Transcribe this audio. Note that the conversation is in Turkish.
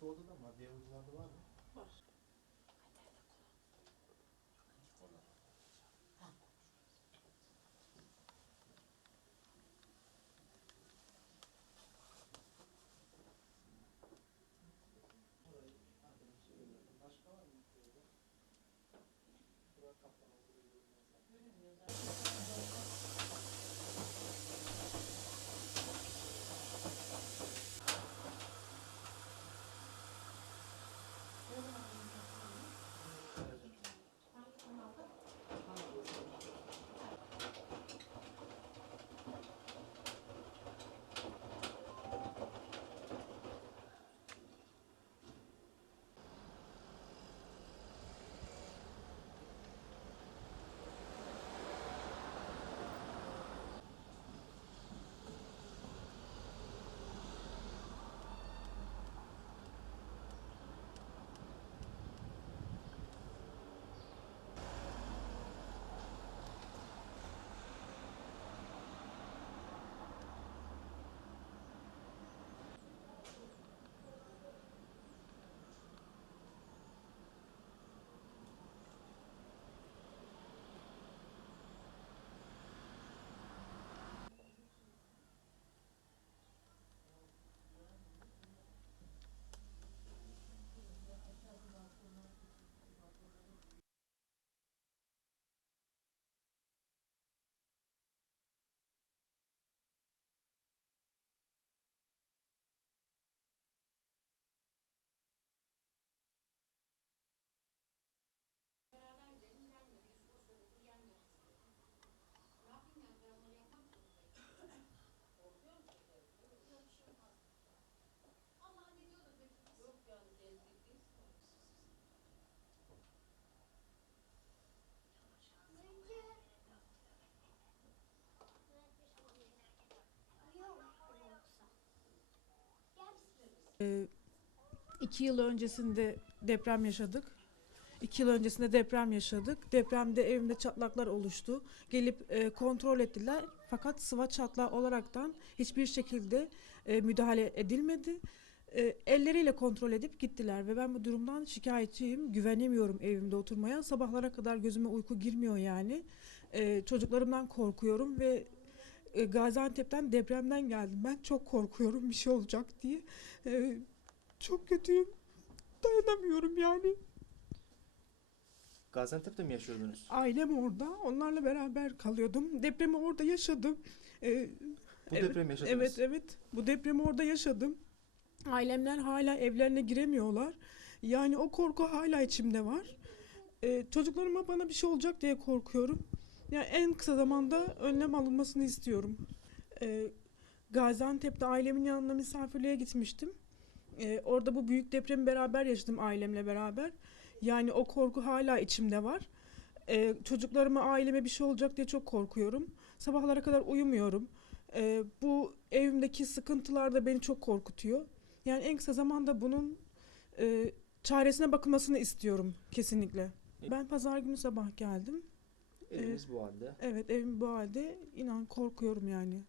Doğuda da Ee, iki yıl öncesinde deprem yaşadık. İki yıl öncesinde deprem yaşadık. Depremde evimde çatlaklar oluştu. Gelip e, kontrol ettiler. Fakat sıva çatlağı olaraktan hiçbir şekilde e, müdahale edilmedi. E, elleriyle kontrol edip gittiler ve ben bu durumdan şikayetçiyim. Güvenemiyorum evimde oturmaya. Sabahlara kadar gözüme uyku girmiyor yani. E, çocuklarımdan korkuyorum ve e, Gaziantep'ten depremden geldim. Ben çok korkuyorum bir şey olacak diye. E, çok kötüyüm. Dayanamıyorum yani. Gaziantep'te mi yaşıyordunuz? Ailem orada. Onlarla beraber kalıyordum. Depremi orada yaşadım. E, Bu Evet, depremi yaşadınız. Evet evet bu depremi orada yaşadım. Ailemler hala evlerine giremiyorlar. Yani o korku hala içimde var. Ee, çocuklarıma bana bir şey olacak diye korkuyorum. Yani en kısa zamanda önlem alınmasını istiyorum. Ee, Gaziantep'te ailemin yanına misafirliğe gitmiştim. Ee, orada bu büyük depremi beraber yaşadım ailemle beraber. Yani o korku hala içimde var. Ee, çocuklarıma, aileme bir şey olacak diye çok korkuyorum. Sabahlara kadar uyumuyorum. Ee, bu evimdeki sıkıntılar da beni çok korkutuyor. Yani en kısa zamanda bunun e, çaresine bakılmasını istiyorum kesinlikle. Ben pazar günü sabah geldim. Eviniz bu halde. Evet evim bu halde. İnan korkuyorum yani.